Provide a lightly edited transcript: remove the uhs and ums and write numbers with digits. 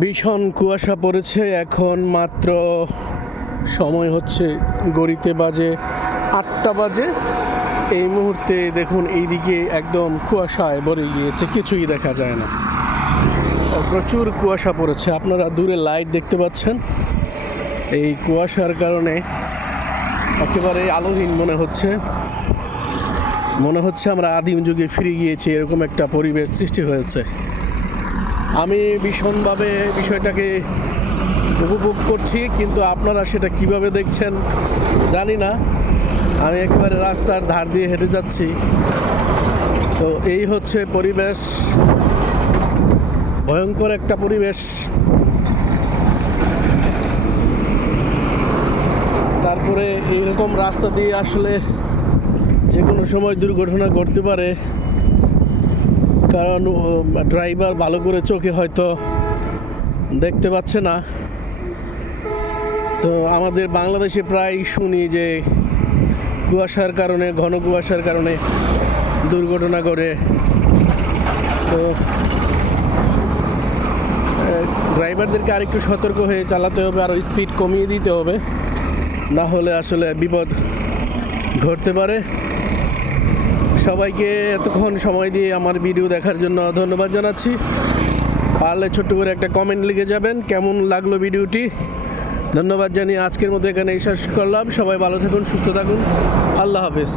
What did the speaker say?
ভীষণ কুয়াশা পড়েছে। এখন মাত্র সময় হচ্ছে ঘড়িতে বাজে 8টা বাজে। এই মুহূর্তে দেখুন এইদিকে একদম কুয়াশায় ভরে গিয়েছে, কিছুই দেখা যায় না। প্রচুর কুয়াশা পড়েছে, আপনারা দূরে লাইট দেখতে পাচ্ছেন। এই কুয়াশার কারণে একেবারে আলোহীন মনে হচ্ছে আমরা আদিম যুগে ফিরে গিয়েছি, এরকম একটা পরিবেশ সৃষ্টি হয়েছে। আমি ভীষণভাবে বিষয়টাকে উপভোগ করছি, কিন্তু আপনারা সেটা কিভাবে দেখছেন জানি না। আমি একেবারে রাস্তার ধার দিয়ে হেঁটে যাচ্ছি, তো এই হচ্ছে পরিবেশ, ভয়ঙ্কর একটা পরিবেশ। তারপরে এইরকম রাস্তা দিয়ে আসলে যে কোনো সময় দুর্ঘটনা ঘটতে পারে, কারণ ড্রাইভার ভালো করে চোখে হয়তো দেখতে পাচ্ছে না। তো আমাদের বাংলাদেশে প্রায় শুনি যে কুয়াশার কারণে, ঘন কুয়াশার কারণে দুর্ঘটনা ঘটে। তো ড্রাইভারদেরকে আরেকটু সতর্ক হয়ে চালাতে হবে, আরও স্পিড কমিয়ে দিতে হবে, না হলে আসলে বিপদ ঘটতে পারে। সবাইকে এতক্ষণ সময় দিয়ে আমার ভিডিও দেখার জন্য ধন্যবাদ জানাচ্ছি। পারলে ছোট্ট করে একটা কমেন্ট লিখে যাবেন কেমন লাগলো ভিডিওটি। ধন্যবাদ জানিয়ে আজকের মতো এখানেই শেষ করলাম। সবাই ভালো থাকুন, সুস্থ থাকুন। আল্লাহ হাফেজ।